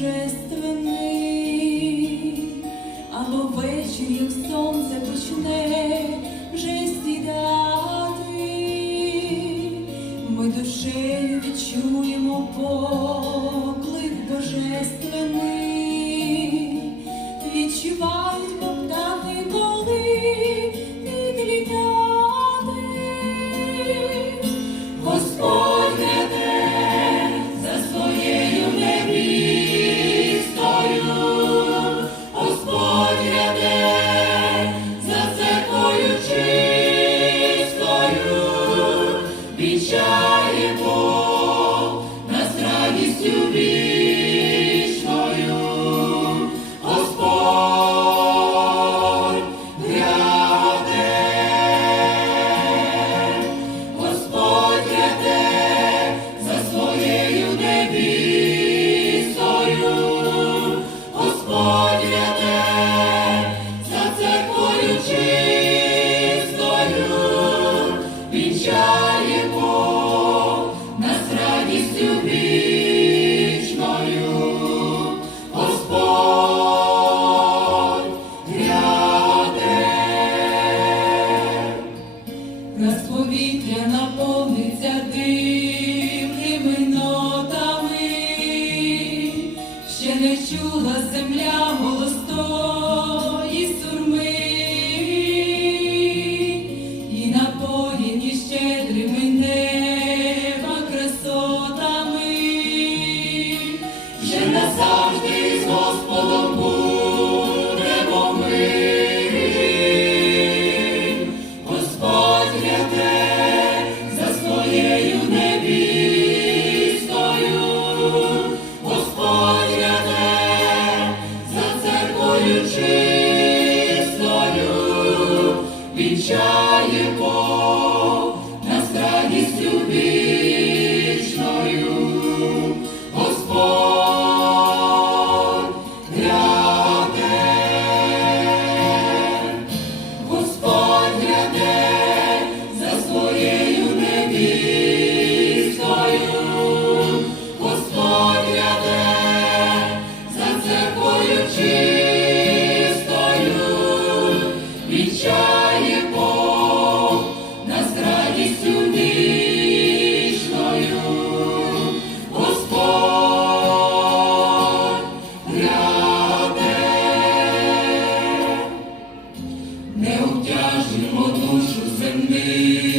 just чула земля вінчає Бог нас радістю вічною. Не обтяжимо душу земними